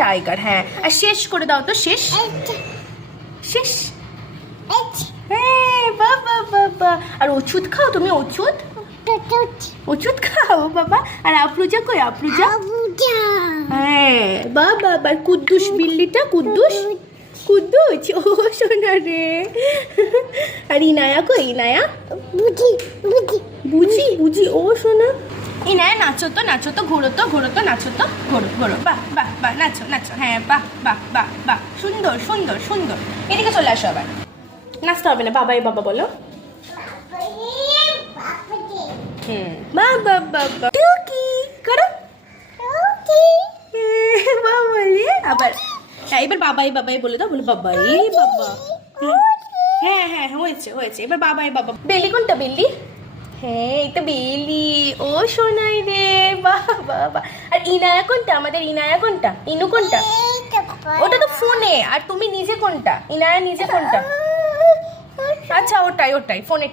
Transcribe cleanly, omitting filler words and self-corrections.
Tiger. হ্যাঁ, আর শেষ করে দাও তো, শেষ শেষ। হ্যাঁ, বাবা বাবা। আর ওষুধ খাও তুমি? ওষুধ ওষুধ খাও বাবা। আর আফরোজা কই? আফরোজা। হ্যাঁ, বাবা। আর কুদ্দুস বিল্লিটা? কুদ্দুস কুদ্দুস, ও সোনা রে। আর ইনায়া কই? ইনায়া বুঝি বুঝি, ও সোনা। ইনায়া নাচো তো, নাচো তো, ঘোরো তো, ঘোরো তো, নাচো তো, ঘোরো ঘোরো। বাহ বাহ বাহ, নাচো নাচো। হ্যাঁ, বাহ বাহ বাহ বাহ, সুন্দর সুন্দর সুন্দর। এদিকে চলে আসো আবার। নাচতে হবে না, বাবাই বাবা বলো। বাবা বাবা টুকি করো। বাবা রে, আবার এবার বাবাই বাবাই বলে দাও, বলে বাবাই বাবা। হ্যাঁ হ্যাঁ হয়েছে হয়েছে, এবার বাবাই বাবা। বেলি কোনটা? বেলি? হ্যাঁ, এটা বেলি। ও সোনাই রে, বাহ বাবা। আর ইনায়া কোনটা? আমাদের ইনায়া কোনটা? ইনু কোনটা? ওটা তো ফোনে। আর তুমি নিজে কোনটা? ইনায়া নিজে কোনটা? আচ্ছা, ওটাই ওটাই ফোনে।